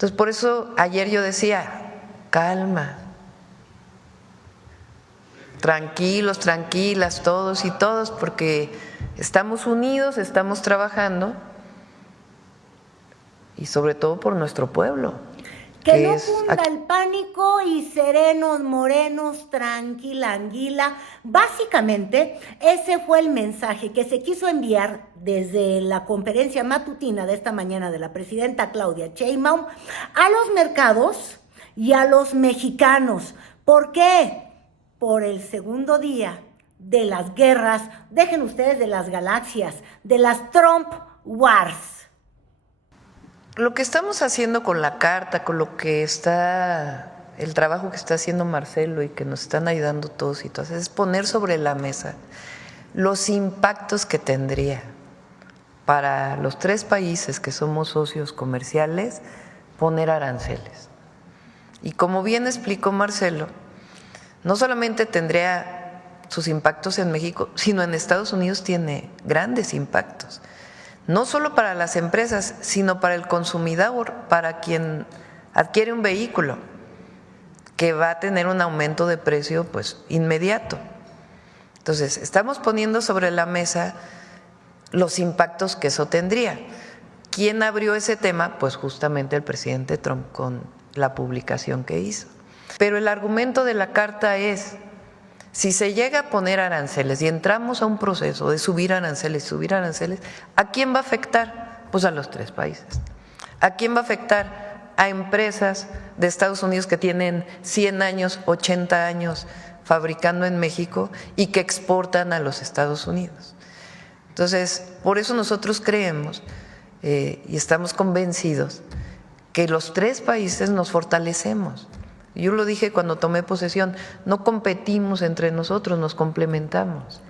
Entonces, por eso ayer yo decía, calma, tranquilos, tranquilas, todos y todos, porque estamos unidos, estamos trabajando y sobre todo por nuestro pueblo. Que no cunda el pánico y serenos, morenos, tranquila, anguila. Básicamente, ese fue el mensaje que se quiso enviar desde la conferencia matutina de esta mañana de la presidenta Claudia Sheinbaum a los mercados y a los mexicanos. ¿Por qué? Por el segundo día de las guerras, dejen ustedes de las galaxias, de las Trump Wars. Lo que estamos haciendo con la carta, con lo que está, el trabajo que está haciendo Marcelo y que nos están ayudando todos y todas, es poner sobre la mesa los impactos que tendría para los 3 países que somos socios comerciales poner aranceles. Y como bien explicó Marcelo, no solamente tendría sus impactos en México, sino en Estados Unidos tiene grandes impactos. No solo para las empresas, sino para el consumidor, para quien adquiere un vehículo, que va a tener un aumento de precio pues inmediato. Entonces, estamos poniendo sobre la mesa los impactos que eso tendría. ¿Quién abrió ese tema? Pues justamente el presidente Trump con la publicación que hizo. Pero el argumento de la carta es, si se llega a poner aranceles y entramos a un proceso de subir aranceles, ¿a quién va a afectar? Pues a los 3 países. ¿A quién va a afectar? A empresas de Estados Unidos que tienen 100 años, 80 años fabricando en México y que exportan a los Estados Unidos. Entonces, por eso nosotros creemos y estamos convencidos que los 3 países nos fortalecemos. Yo lo dije cuando tomé posesión, no competimos entre nosotros, nos complementamos.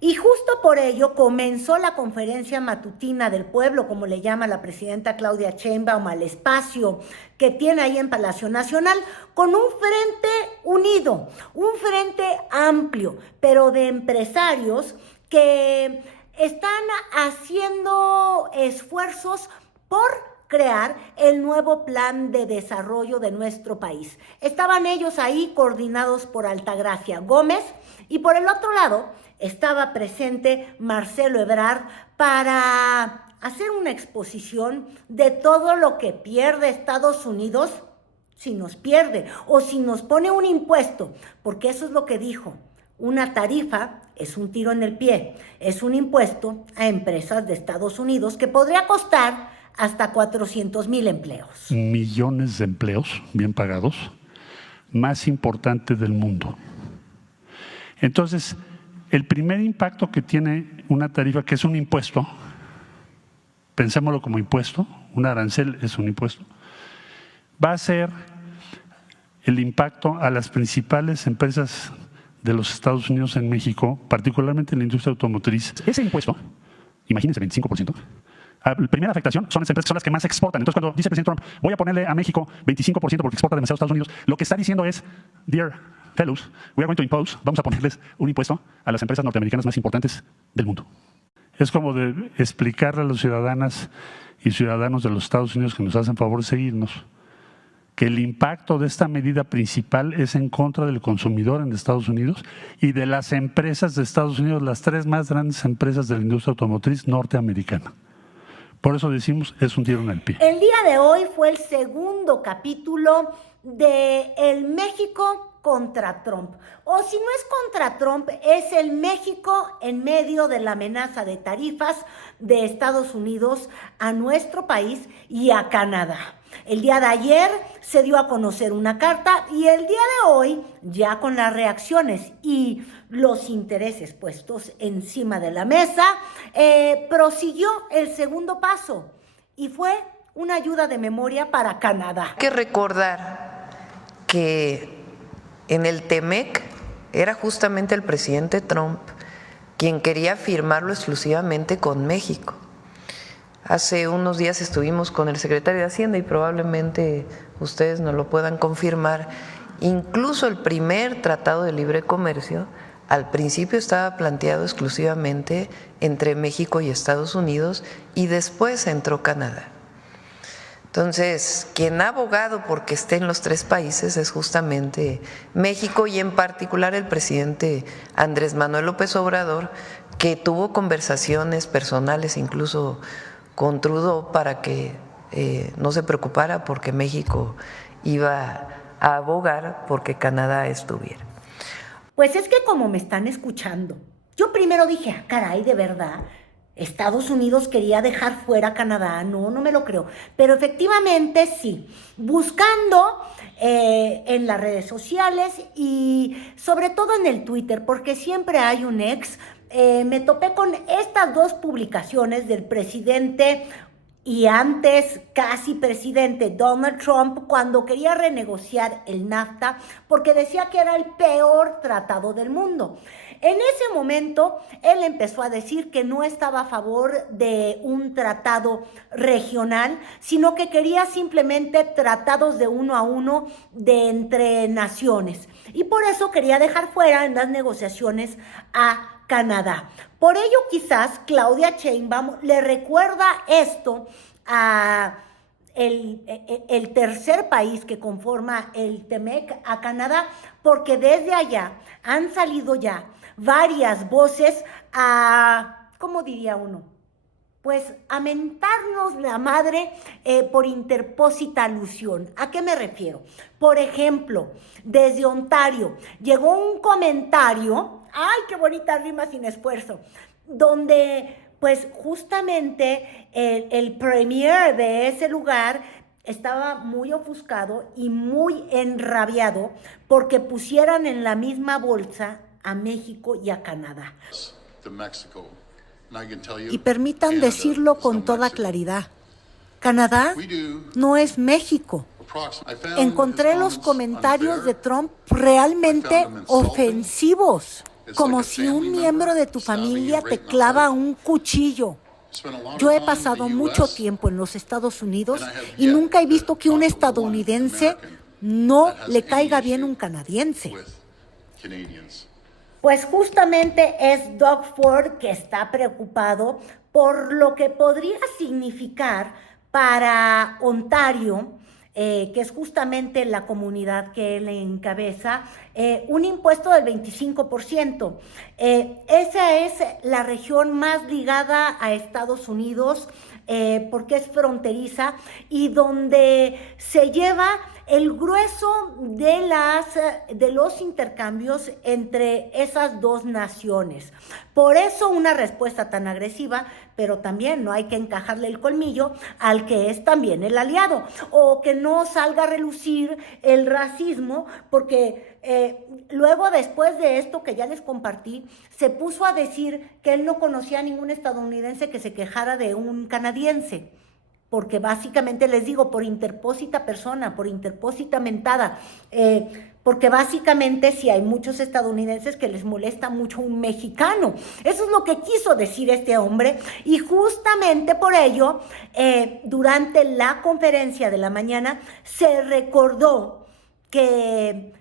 Y justo por ello comenzó la conferencia matutina del pueblo, como le llama la presidenta Claudia Sheinbaum, al espacio que tiene ahí en Palacio Nacional, con un frente unido, un frente amplio, pero de empresarios que están haciendo esfuerzos por crear el nuevo plan de desarrollo de nuestro país. Estaban ellos ahí coordinados por Altagracia Gómez y por el otro lado estaba presente Marcelo Ebrard para hacer una exposición de todo lo que pierde Estados Unidos si nos pierde o si nos pone un impuesto, porque eso es lo que dijo. Una tarifa es un tiro en el pie, es un impuesto a empresas de Estados Unidos que podría costar hasta 400,000 empleos. Millones de empleos bien pagados, más importante del mundo. Entonces, el primer impacto que tiene una tarifa, que es un impuesto, pensémoslo como impuesto, un arancel es un impuesto, va a ser el impacto a las principales empresas de los Estados Unidos en México, particularmente en la industria automotriz. Ese impuesto, imagínense, 25%. La primera afectación son las empresas que son las que más exportan. Entonces, cuando dice el presidente Trump, voy a ponerle a México 25% porque exporta demasiado a Estados Unidos, lo que está diciendo es, dear fellows, we are going to impose, vamos a ponerles un impuesto a las empresas norteamericanas más importantes del mundo. Es como de explicarle a los ciudadanas y ciudadanos de los Estados Unidos que nos hacen favor de seguirnos, que el impacto de esta medida principal es en contra del consumidor en Estados Unidos y de las empresas de Estados Unidos, las 3 más grandes empresas de la industria automotriz norteamericana. Por eso decimos, es un tiro en el pie. El día de hoy fue el segundo capítulo de El México contra Trump. O si no es contra Trump, es el México en medio de la amenaza de tarifas de Estados Unidos a nuestro país y a Canadá. El día de ayer se dio a conocer una carta y el día de hoy, ya con las reacciones y los intereses puestos encima de la mesa, prosiguió el segundo paso y fue una ayuda de memoria para Canadá. Hay que recordar que en el TEMEC era justamente el presidente Trump quien quería firmarlo exclusivamente con México. Hace unos días estuvimos con el secretario de Hacienda y probablemente ustedes nos lo puedan confirmar. Incluso el primer tratado de libre comercio al principio estaba planteado exclusivamente entre México y Estados Unidos y después entró Canadá. Entonces, quien ha abogado porque esté en los tres países es justamente México y en particular el presidente Andrés Manuel López Obrador, que tuvo conversaciones personales incluso con Trudeau para que no se preocupara porque México iba a abogar porque Canadá estuviera. Pues es que como me están escuchando, yo primero dije, ah, caray, de verdad, Estados Unidos quería dejar fuera a Canadá, no me lo creo, pero efectivamente sí, buscando en las redes sociales y sobre todo en el Twitter, porque siempre hay un ex, me topé con estas dos publicaciones del presidente y antes casi presidente Donald Trump cuando quería renegociar el NAFTA porque decía que era el peor tratado del mundo. En ese momento, él empezó a decir que no estaba a favor de un tratado regional, sino que quería simplemente tratados de uno a uno de entre naciones. Y por eso quería dejar fuera en las negociaciones a Canadá. Por ello, quizás Claudia Sheinbaum le recuerda esto a el tercer país que conforma el TEMEC, a Canadá, porque desde allá han salido ya varias voces a, ¿cómo diría uno? Pues a mentarnos la madre por interpósita alusión. ¿A qué me refiero? Por ejemplo, desde Ontario llegó un comentario, ¡ay, qué bonita rima sin esfuerzo!, donde pues justamente el premier de ese lugar estaba muy ofuscado y muy enrabiado porque pusieran en la misma bolsa a México y a Canadá. Y permitan decirlo con toda claridad, Canadá no es México. Encontré los comentarios de Trump realmente ofensivos, como si un miembro de tu familia te clava un cuchillo. Yo he pasado mucho tiempo en los Estados Unidos y nunca he visto que un estadounidense no le caiga bien un canadiense. Pues justamente es Doug Ford que está preocupado por lo que podría significar para Ontario, que es justamente la comunidad que él encabeza, un impuesto del 25%. Esa es la región más ligada a Estados Unidos porque es fronteriza y donde se lleva el grueso de los intercambios entre esas dos naciones. Por eso una respuesta tan agresiva, pero también no hay que encajarle el colmillo al que es también el aliado, o que no salga a relucir el racismo, porque luego después de esto que ya les compartí, se puso a decir que él no conocía a ningún estadounidense que se quejara de un canadiense. Porque básicamente les digo, por interpósita persona, por interpósita mentada, porque básicamente sí hay muchos estadounidenses que les molesta mucho un mexicano. Eso es lo que quiso decir este hombre y justamente por ello, durante la conferencia de la mañana, se recordó que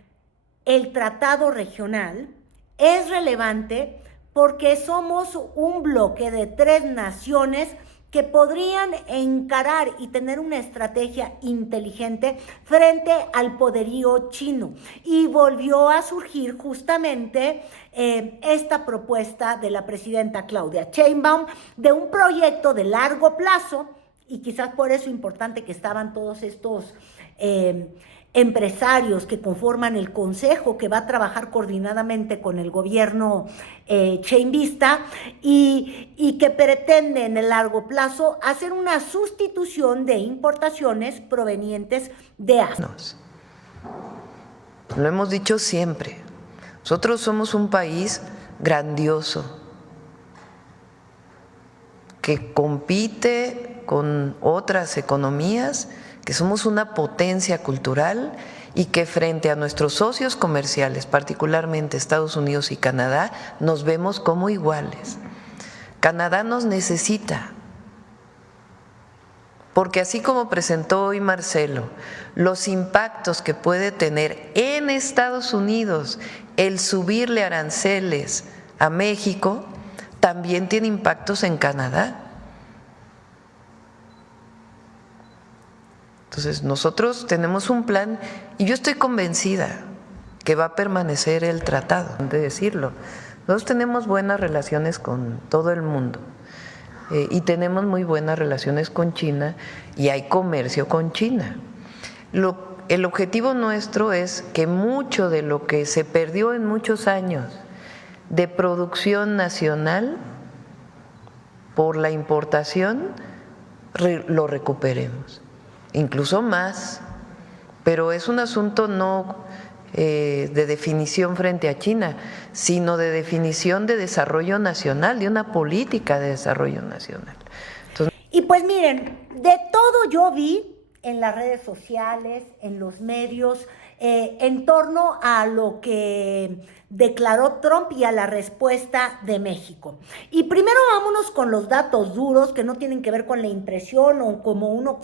el tratado regional es relevante porque somos un bloque de 3 naciones que podrían encarar y tener una estrategia inteligente frente al poderío chino. Y volvió a surgir justamente esta propuesta de la presidenta Claudia Sheinbaum de un proyecto de largo plazo, y quizás por eso es importante que estaban todos estos empresarios que conforman el consejo que va a trabajar coordinadamente con el gobierno sheinbista y que pretende en el largo plazo hacer una sustitución de importaciones provenientes de Asia. Lo hemos dicho siempre, nosotros somos un país grandioso que compite con otras economías, que somos una potencia cultural y que frente a nuestros socios comerciales, particularmente Estados Unidos y Canadá, nos vemos como iguales. Canadá nos necesita, porque así como presentó hoy Marcelo, los impactos que puede tener en Estados Unidos el subirle aranceles a México, también tiene impactos en Canadá. Entonces, nosotros tenemos un plan y yo estoy convencida que va a permanecer el tratado, de decirlo. Nosotros tenemos buenas relaciones con todo el mundo y tenemos muy buenas relaciones con China y hay comercio con China. El objetivo nuestro es que mucho de lo que se perdió en muchos años de producción nacional por la importación lo recuperemos, incluso más, pero es un asunto no de definición frente a China, sino de definición de desarrollo nacional, de una política de desarrollo nacional. Entonces, y pues miren, de todo yo vi en las redes sociales, en los medios, en torno a lo que declaró Trump y a la respuesta de México. Y primero vámonos con los datos duros que no tienen que ver con la impresión o como uno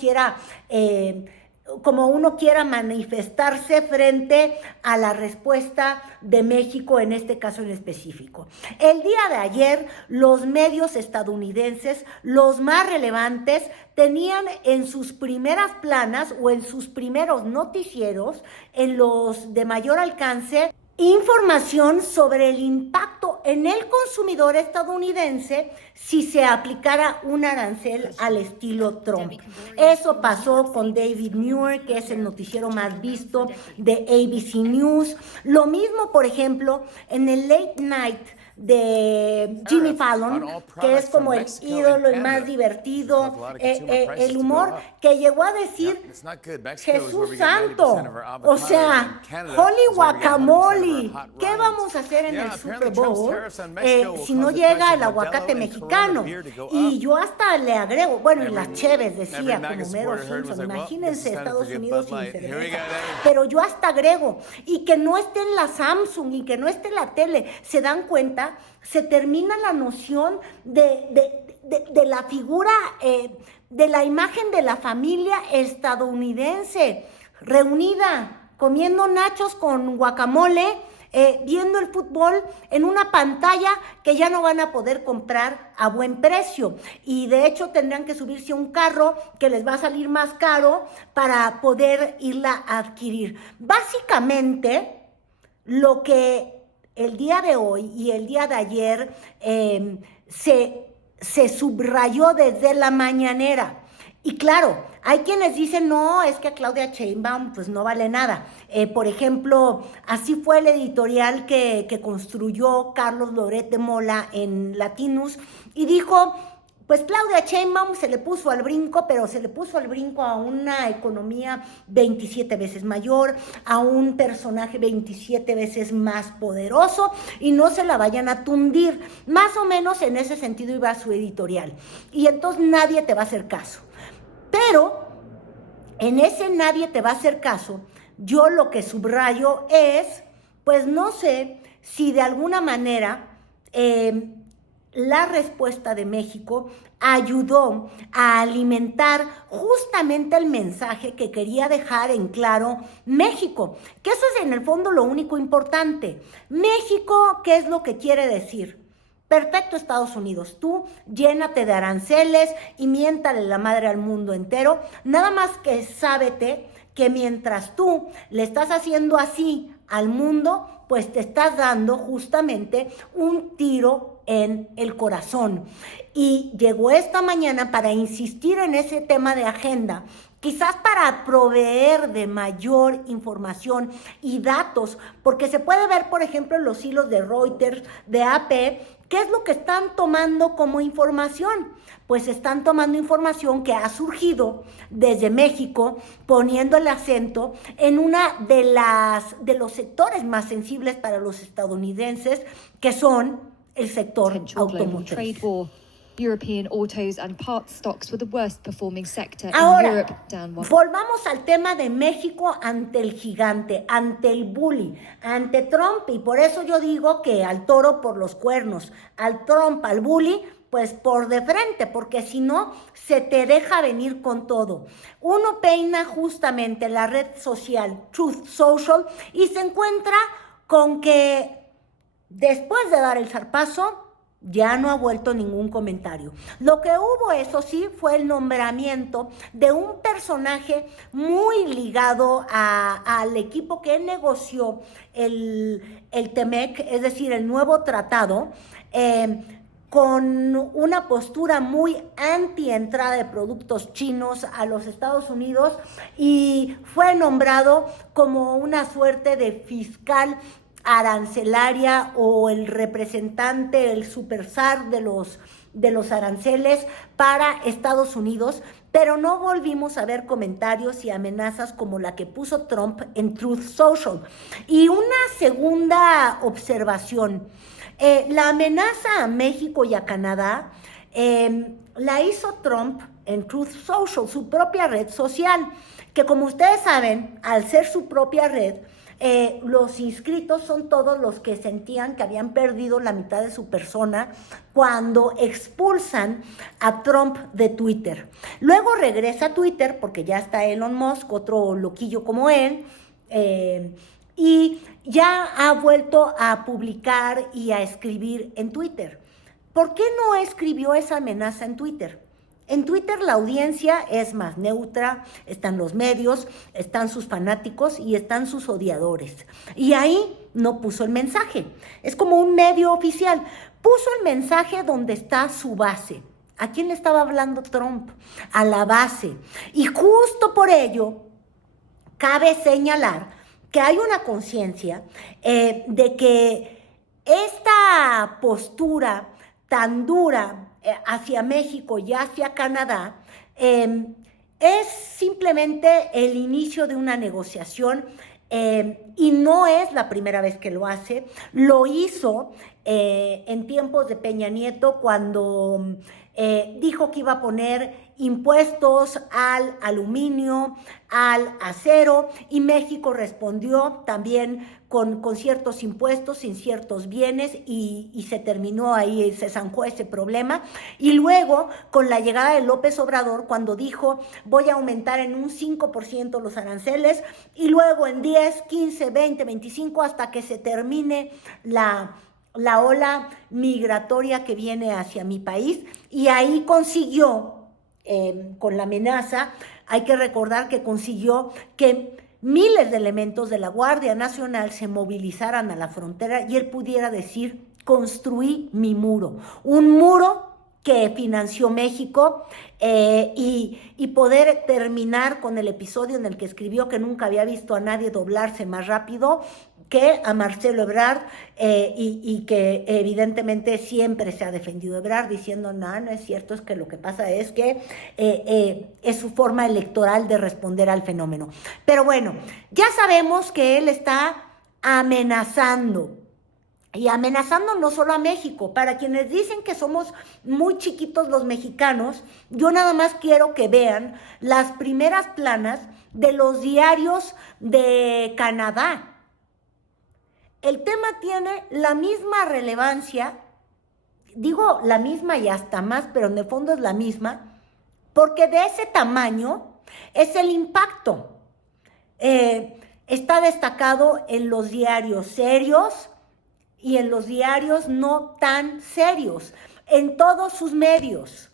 quiera manifestarse frente a la respuesta de México en este caso en específico. El día de ayer, los medios estadounidenses, los más relevantes, tenían en sus primeras planas o en sus primeros noticieros, en los de mayor alcance, información sobre el impacto en el consumidor estadounidense si se aplicara un arancel al estilo Trump. Eso pasó con David Muir, que es el noticiero más visto de ABC News. Lo mismo, por ejemplo, en el Late Night de Jimmy Fallon, que es como el ídolo, el más divertido, el humor, que llegó a decir, Jesús santo, o sea, holy guacamole, ¿qué vamos a hacer en el Super Bowl si no llega el aguacate mexicano? Y yo hasta le agrego, bueno, y las cheves, decía, como Mero Simpson, imagínense Estados Unidos sin cerveza, pero yo hasta agrego, y que no esté en la Samsung, y que no esté en la tele, ¿se dan cuenta? Se termina la noción de la figura, de la imagen de la familia estadounidense reunida, comiendo nachos con guacamole, viendo el fútbol en una pantalla que ya no van a poder comprar a buen precio. Y de hecho tendrán que subirse a un carro que les va a salir más caro para poder irla a adquirir. Básicamente, lo que el día de hoy y el día de ayer se subrayó desde la mañanera. Y claro, hay quienes dicen, no, es que a Claudia Sheinbaum pues no vale nada. Por ejemplo, así fue el editorial que construyó Carlos Loret de Mola en Latinus y dijo, pues Claudia Sheinbaum se le puso al brinco, pero se le puso al brinco a una economía 27 veces mayor, a un personaje 27 veces más poderoso, y no se la vayan a tundir. Más o menos en ese sentido iba su editorial. Y entonces nadie te va a hacer caso. Pero en ese nadie te va a hacer caso, yo lo que subrayo es, pues no sé si de alguna manera la respuesta de México ayudó a alimentar justamente el mensaje que quería dejar en claro México, que eso es en el fondo lo único importante. México, ¿qué es lo que quiere decir? Perfecto, Estados Unidos, tú llénate de aranceles y miéntale la madre al mundo entero, nada más que sábete que mientras tú le estás haciendo así al mundo, pues te estás dando justamente un tiro en el corazón. Y llegó esta mañana para insistir en ese tema de agenda, quizás para proveer de mayor información y datos, porque se puede ver, por ejemplo, en los hilos de Reuters, de AP, ¿qué es lo que están tomando como información? Pues están tomando información que ha surgido desde México, poniendo el acento en una de los sectores más sensibles para los estadounidenses, que son el sector automotriz. European autos and parts stocks were the worst performing sector in Ahora, Europe, down 1%. Volvamos al tema de México ante el gigante, ante el bully, ante Trump, y por eso yo digo que al toro por los cuernos, al Trump, al bully, pues por de frente, porque si no, se te deja venir con todo. Uno peina justamente la red social Truth Social y se encuentra con que después de dar el zarpazo, Ya no ha vuelto ningún comentario. Lo que hubo, eso sí, fue el nombramiento de un personaje muy ligado al equipo que negoció el TEMEC, es decir, el nuevo tratado, con una postura muy anti-entrada de productos chinos a los Estados Unidos, y fue nombrado como una suerte de fiscal arancelaria o el representante, el superzar de los aranceles para Estados Unidos, pero no volvimos a ver comentarios y amenazas como la que puso Trump en Truth Social. Y una segunda observación, la amenaza a México y a Canadá la hizo Trump en Truth Social, su propia red social, que como ustedes saben, al ser su propia red, los inscritos son todos los que sentían que habían perdido la mitad de su persona cuando expulsan a Trump de Twitter. Luego regresa a Twitter porque ya está Elon Musk, otro loquillo como él, y ya ha vuelto a publicar y a escribir en Twitter. ¿Por qué no escribió esa amenaza en Twitter? En Twitter la audiencia es más neutra, están los medios, están sus fanáticos y están sus odiadores. Y ahí no puso el mensaje. Es como un medio oficial. Puso el mensaje donde está su base. ¿A quién le estaba hablando Trump? A la base. Y justo por ello cabe señalar que hay una conciencia de que esta postura tan dura hacia México y hacia Canadá es simplemente el inicio de una negociación, y no es la primera vez que lo hace. Lo hizo en tiempos de Peña Nieto cuando dijo que iba a poner impuestos al aluminio, al acero, y México respondió también con ciertos impuestos, sin ciertos bienes, y se terminó ahí, se zanjó ese problema. Y luego, con la llegada de López Obrador, cuando dijo, voy a aumentar en un 5% los aranceles, y luego en 10, 15, 20, 25, hasta que se termine la ola migratoria que viene hacia mi país, y ahí consiguió, con la amenaza, hay que recordar que consiguió que miles de elementos de la Guardia Nacional se movilizaran a la frontera y él pudiera decir, construí mi muro, un muro que financió México, y poder terminar con el episodio en el que escribió que nunca había visto a nadie doblarse más rápido que a Marcelo Ebrard, y que evidentemente siempre se ha defendido Ebrard diciendo, no es cierto, es que lo que pasa es que es su forma electoral de responder al fenómeno. Pero bueno, ya sabemos que él está amenazando. Y amenazando no solo a México. Para quienes dicen que somos muy chiquitos los mexicanos, yo nada más quiero que vean las primeras planas de los diarios de Canadá. El tema tiene la misma relevancia, digo la misma y hasta más, pero en el fondo es la misma, porque de ese tamaño es el impacto. Está destacado en los diarios serios y en los diarios no tan serios, en todos sus medios.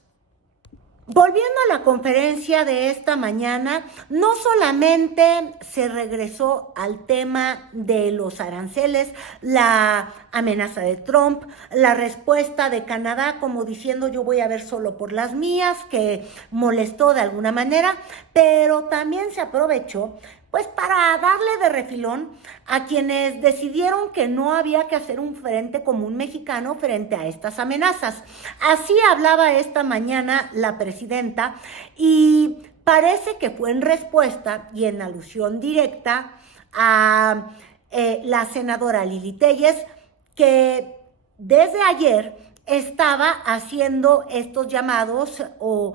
Volviendo a la conferencia de esta mañana, no solamente se regresó al tema de los aranceles, la amenaza de Trump, la respuesta de Canadá como diciendo yo voy a ver solo por las mías, que molestó de alguna manera, pero también se aprovechó pues para darle de refilón a quienes decidieron que no había que hacer un frente común mexicano frente a estas amenazas. Así hablaba esta mañana la presidenta, y parece que fue en respuesta y en alusión directa a la senadora Lili Telles, que desde ayer estaba haciendo estos llamados o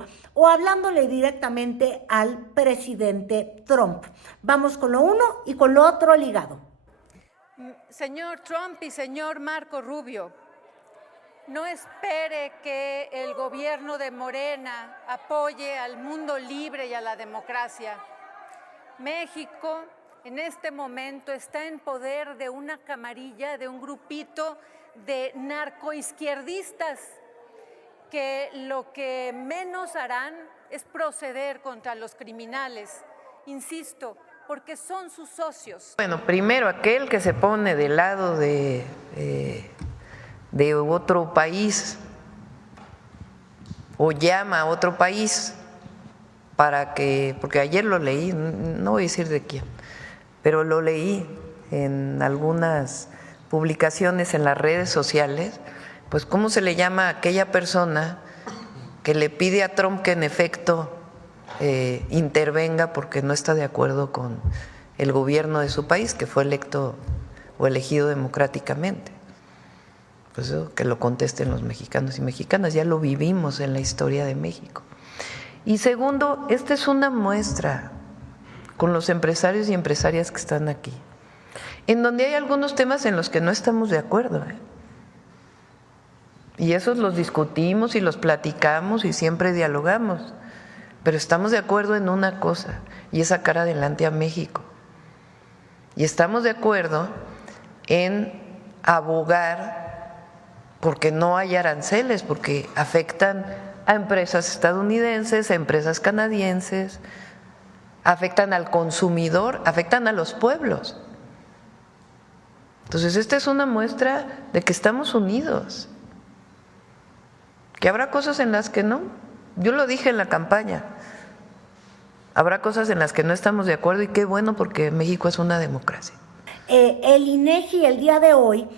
hablándole directamente al presidente Trump. Vamos con lo uno y con lo otro ligado. Señor Trump y señor Marco Rubio, no espere que el gobierno de Morena apoye al mundo libre y a la democracia. México en este momento está en poder de una camarilla, de un grupito de narcoizquierdistas que lo que menos harán es proceder contra los criminales, insisto, porque son sus socios. Bueno, primero aquel que se pone del lado de otro país o llama a otro país para que, porque ayer lo leí, no voy a decir de quién, pero lo leí en algunas publicaciones en las redes sociales, pues cómo se le llama a aquella persona que le pide a Trump que en efecto intervenga porque no está de acuerdo con el gobierno de su país, que fue electo o elegido democráticamente. Pues eso que lo contesten los mexicanos y mexicanas, ya lo vivimos en la historia de México. Y segundo, esta es una muestra con los empresarios y empresarias que están aquí, en donde hay algunos temas en los que no estamos de acuerdo, y esos los discutimos y los platicamos y siempre dialogamos, pero estamos de acuerdo en una cosa, y es sacar adelante a México. Y estamos de acuerdo en abogar porque no hay aranceles, porque afectan a empresas estadounidenses, a empresas canadienses, afectan al consumidor, afectan a los pueblos. Entonces, esta es una muestra de que estamos unidos, que habrá cosas en las que no. Yo lo dije en la campaña, habrá cosas en las que no estamos de acuerdo y qué bueno porque México es una democracia. El INEGI el día de hoy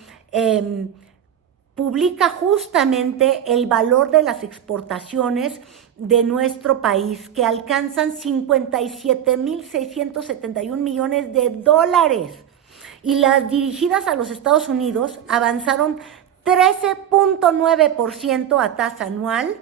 publica justamente el valor de las exportaciones de nuestro país, que alcanzan 57.671 millones de dólares. Y las dirigidas a los Estados Unidos avanzaron 13.9% a tasa anual,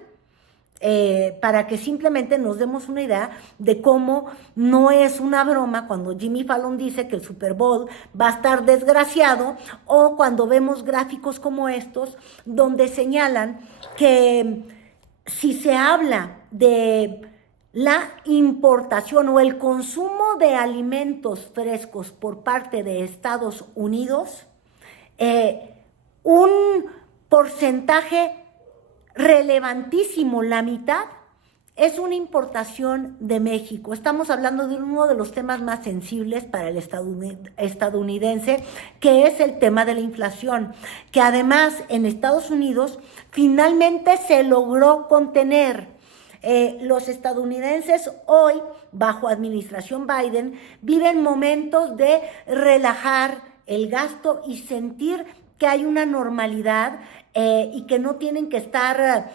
para que simplemente nos demos una idea de cómo no es una broma cuando Jimmy Fallon dice que el Super Bowl va a estar desgraciado, o cuando vemos gráficos como estos donde señalan que si se habla de la importación o el consumo de alimentos frescos por parte de Estados Unidos, un porcentaje relevantísimo, la mitad, es una importación de México. Estamos hablando de uno de los temas más sensibles para el estadounidense, que es el tema de la inflación, que además en Estados Unidos finalmente se logró contener. Los estadounidenses hoy, bajo administración Biden, viven momentos de relajar el gasto y sentir que hay una normalidad y que no tienen que estar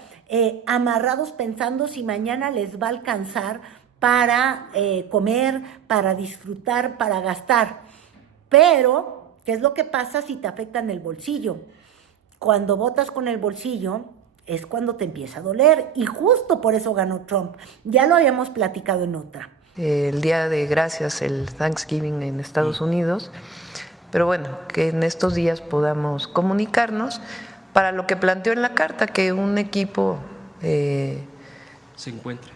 amarrados pensando si mañana les va a alcanzar para comer, para disfrutar, para gastar. Pero, ¿qué es lo que pasa si te afectan el bolsillo? Cuando votas con el bolsillo es cuando te empieza a doler, y justo por eso ganó Trump. Ya lo habíamos platicado en otra. El Día de Gracias, el Thanksgiving en Estados Unidos, pero bueno, que en estos días podamos comunicarnos para lo que planteó en la carta, que un equipo se encuentre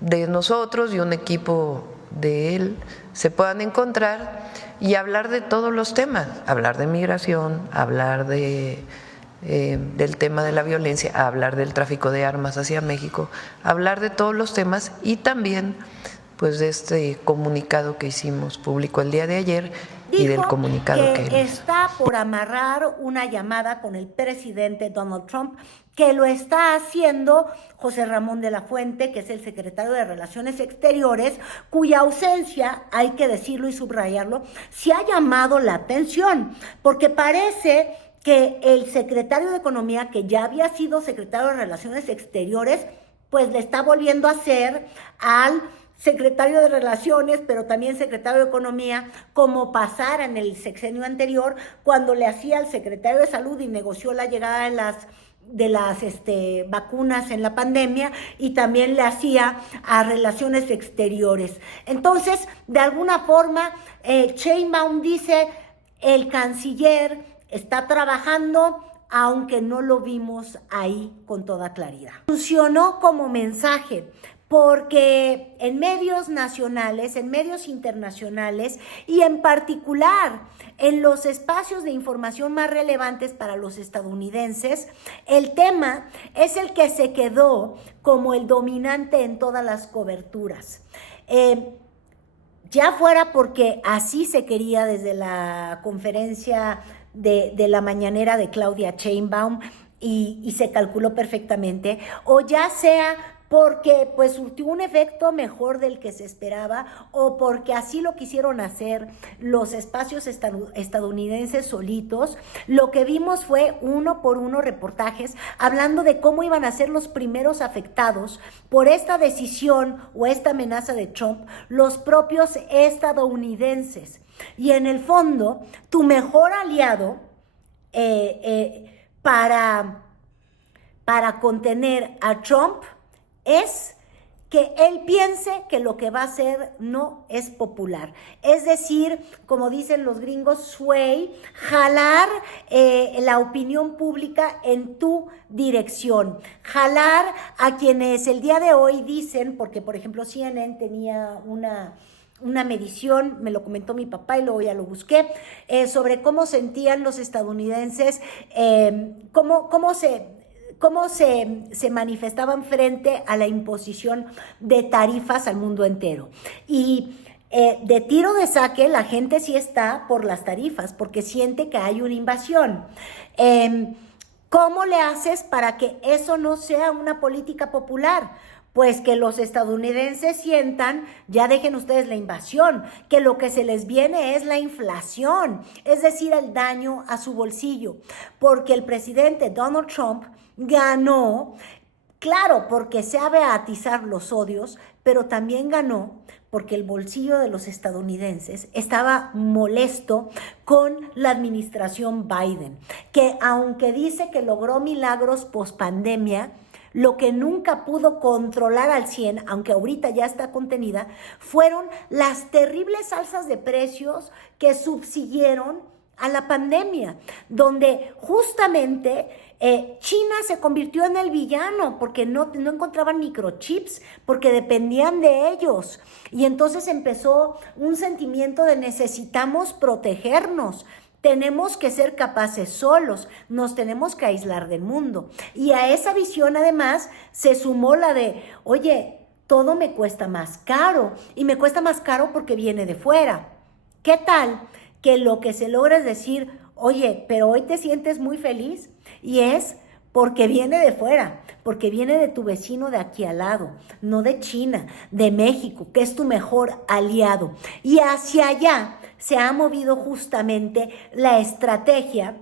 de nosotros y un equipo de él se puedan encontrar y hablar de todos los temas, hablar de migración, hablar del tema de la violencia, hablar del tráfico de armas hacia México, hablar de todos los temas y también pues de este comunicado que hicimos público el día de ayer. Dijo y del comunicado que está por amarrar una llamada con el presidente Donald Trump, que lo está haciendo José Ramón de la Fuente, que es el secretario de Relaciones Exteriores, cuya ausencia, hay que decirlo y subrayarlo, se ha llamado la atención, porque parece que el secretario de Economía, que ya había sido secretario de Relaciones Exteriores, pues le está volviendo a hacer al secretario de Relaciones, pero también secretario de Economía, como pasara en el sexenio anterior, cuando le hacía al secretario de Salud y negoció la llegada de las vacunas en la pandemia, y también le hacía a Relaciones Exteriores. Entonces, de alguna forma, Sheinbaum dice, el canciller está trabajando, aunque no lo vimos ahí con toda claridad. Funcionó como mensaje porque en medios nacionales, en medios internacionales y en particular en los espacios de información más relevantes para los estadounidenses, el tema es el que se quedó como el dominante en todas las coberturas. Ya fuera porque así se quería desde la conferencia de la mañanera de Claudia Sheinbaum y se calculó perfectamente, o ya sea porque pues surtió un efecto mejor del que se esperaba, o porque así lo quisieron hacer los espacios estadounidenses solitos. Lo que vimos fue uno por uno reportajes hablando de cómo iban a ser los primeros afectados por esta decisión o esta amenaza de Trump, los propios estadounidenses. Y en el fondo, tu mejor aliado para contener a Trump es que él piense que lo que va a hacer no es popular. Es decir, como dicen los gringos, sway, jalar la opinión pública en tu dirección. Jalar a quienes el día de hoy dicen, porque por ejemplo CNN tenía una medición, me lo comentó mi papá y luego ya lo busqué, sobre cómo sentían los estadounidenses, cómo se manifestaban frente a la imposición de tarifas al mundo entero. Y de tiro de saque, la gente sí está por las tarifas, porque siente que hay una invasión. ¿Cómo le haces para que eso no sea una política popular? Pues que los estadounidenses sientan, ya dejen ustedes la invasión, que lo que se les viene es la inflación, es decir, el daño a su bolsillo, porque el presidente Donald Trump ganó, claro, porque sabe atizar los odios, pero también ganó porque el bolsillo de los estadounidenses estaba molesto con la administración Biden, que aunque dice que logró milagros pospandemia, lo que nunca pudo controlar al 100, aunque ahorita ya está contenida, fueron las terribles alzas de precios que subsiguieron a la pandemia, donde justamente China se convirtió en el villano porque no encontraban microchips, porque dependían de ellos. Y entonces empezó un sentimiento de necesitamos protegernos. Tenemos que ser capaces solos, nos tenemos que aislar del mundo. Y a esa visión además se sumó la de, oye, todo me cuesta más caro y me cuesta más caro porque viene de fuera. ¿Qué tal que lo que se logra es decir, oye, pero hoy te sientes muy feliz? Y es porque viene de fuera, porque viene de tu vecino de aquí al lado, no de China, de México, que es tu mejor aliado. Y hacia allá se ha movido justamente la estrategia,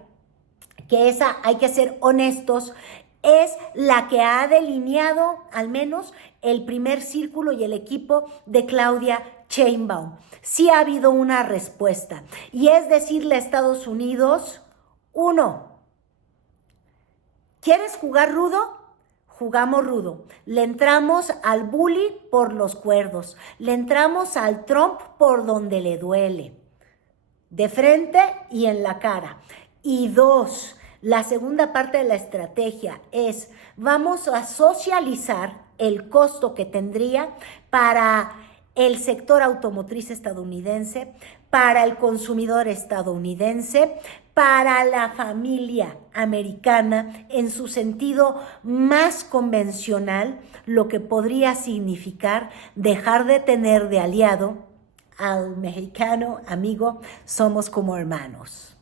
que esa, hay que ser honestos, es la que ha delineado al menos el primer círculo y el equipo de Claudia Sheinbaum. Sí ha habido una respuesta, y es decirle a Estados Unidos, uno, ¿quieres jugar rudo? Jugamos rudo. Le entramos al bully por los cuerdos. Le entramos al Trump por donde le duele. De frente y en la cara. Y dos, la segunda parte de la estrategia es, vamos a socializar el costo que tendría para el sector automotriz estadounidense, para el consumidor estadounidense, para la familia americana en su sentido más convencional, lo que podría significar dejar de tener de aliado al mexicano amigo, somos como hermanos.